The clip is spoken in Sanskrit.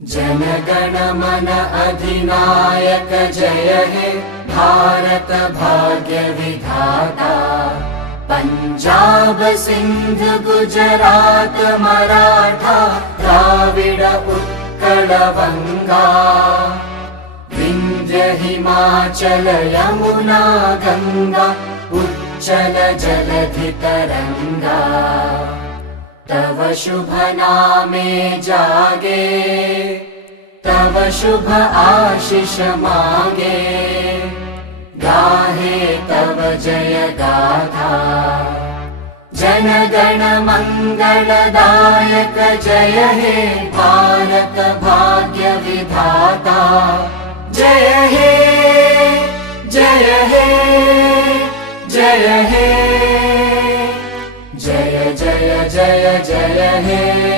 जनगण मन अधिनायक जय हे भारत भाग्य विधाता। पंजाब सिंध गुजरात मराठा द्राविड उत्कल बंगा। विंध्य हिमाचल यमुना गंगा उच्चल जलधि तरंगा। तव शुभ नामे जागे तव शुभ आशीष मागे। गाहे तव जय गाथा जनगण मंगलदायक जय हे भारत भाग्य विधाता। जय हे जय हे जय हे जय जय जय जय हे।